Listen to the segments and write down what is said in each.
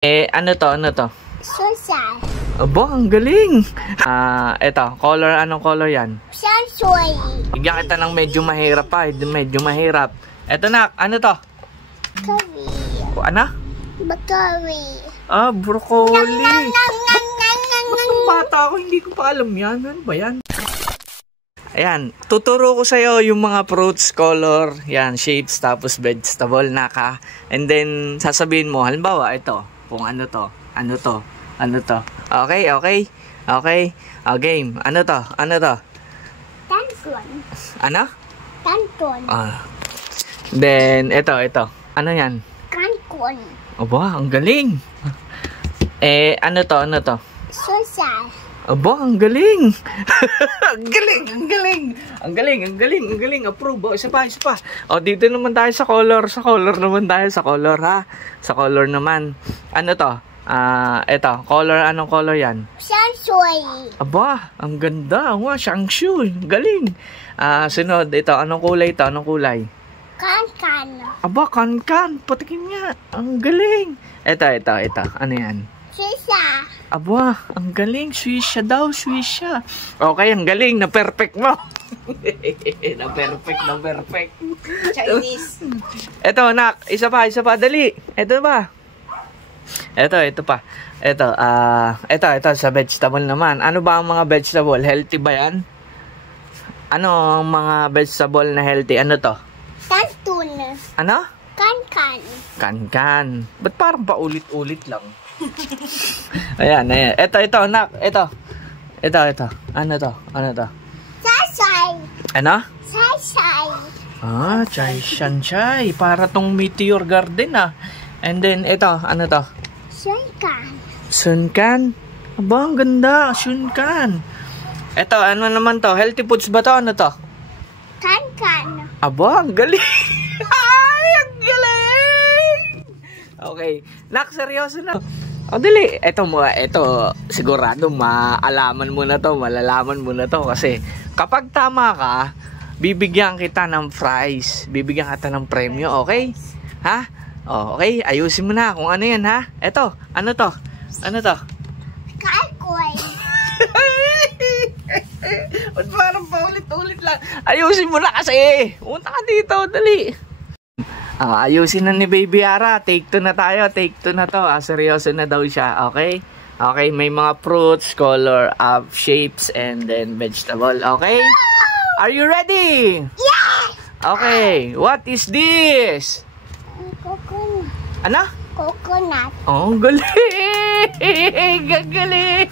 Ano to? Ano to? Social. Aba, ang galing. Eto, color, anong color yan? Sensory. Bigyan kita ng medyo mahirap pa. Medyo mahirap. Eto na, ano to? Curry. Ano? Bakari. Broccoli. Nang, nang, nang, nang, nang, nang. Bata ako, hindi ko pa alam yan. Ano ba yan? Ayan, tuturo ko sa'yo yung mga fruits, color, yan, shapes, tapos vegetable, naka. And then, sasabihin mo, halimbawa, ito, kung ano to, ano to, ano to. Okay, okay, okay. Game, ano to, ano to? Tanton. Ano? Tanton. Then, ito, ano yan? Kankon. Aba, ang galing. Ano to, ano to? Social. Aba, ang galing. Ang galing, ang galing. Ang galing, ang galing, ang galing. Approve. Isa pa, isa pa. Dito naman tayo sa color. Sa color naman tayo. Sa color, ha? Sa color naman. Ano to? Ito. Color, anong color yan? Sensory. Aba, ang ganda. Wow, Shangshu. Galing. Sunod, ito. Anong kulay ito? Anong kulay? Kankan. Aba, kankan. Patikin nga. Ang galing. Ito. Ano yan? Sisa. Aba, ang galing. Swisha daw, swisha. Okay, ang galing. Na-perfect mo. Na-perfect, na-perfect. Chinese. Ito, nak. Isa pa. Dali. Ito pa. Ito pa. Ito, sa vegetable naman. Ano ba ang mga vegetable? Healthy ba yan? Ano ang mga vegetable na healthy? Ano to? Tantun. Ano? Kankan. Kankan. Ba't parang paulit-ulit lang? Ayan. Ito, nak. Ito. Ano to? Sasay. Ano? Sasay. Chai Shanshay. Para tong Meteor Garden, And then, ito. Ano to? Sunkan. Sunkan. Aba, ang ganda. Sunkan. Ito, ano naman to? Healthy foods ba to? Ano to? Kankan. Aba, ang galing. Ay, ang galing. Okay. Nak, seryoso na. Dali. Ito, sigurado malalaman mo na to kasi kapag tama ka, bibigyan kita ng prize. Bibigyan kita ng premyo, okay? Ha? Okay, ayusin mo na kung ano yan, ha? Ito, ano to? Kalkoy. Ba't parang paulit-ulit lang? Ayusin mo na kasi. Punta ka dito, dali. Ayusin na ni Baby Ara. Take 2 na tayo. Take 2 na to. Seryoso na daw siya. Okay? Okay, may mga fruits, color, shapes, and then vegetable. Okay? Are you ready? Yes! Okay. What is this? Coconut. Ano? Coconut. Oh, galing! Gagaling!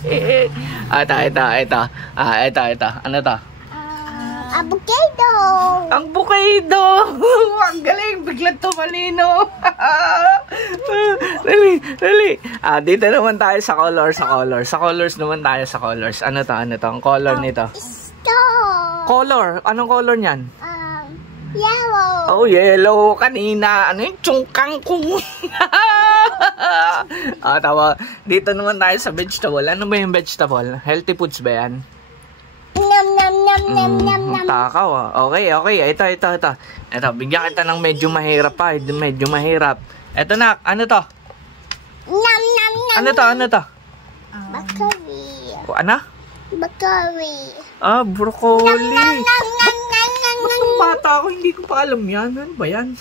Ito. Ano to? Avocado. Ang bukaydo! Ang galing! Biglang tumalino! Dali! Dito naman tayo sa color. Sa colors naman tayo sa colors. Ano to? Ang color nito? Color? Anong color niyan? Yellow. Oh, yellow. Kanina. Ano yung tsungkang kung? Tawa. Dito naman tayo sa vegetable. Ano ba yung vegetable? Healthy foods ba yan? Nam. Takaw. Okay. Ito, bigyan kita ng medyo mahirap pa. Medyo mahirap. Ito na, ano to? Nam. Ano to? Bakari. Ano? Bakari. Broccoli. Nam. Bata ako, hindi ko pa alam yan. Ano ba yan?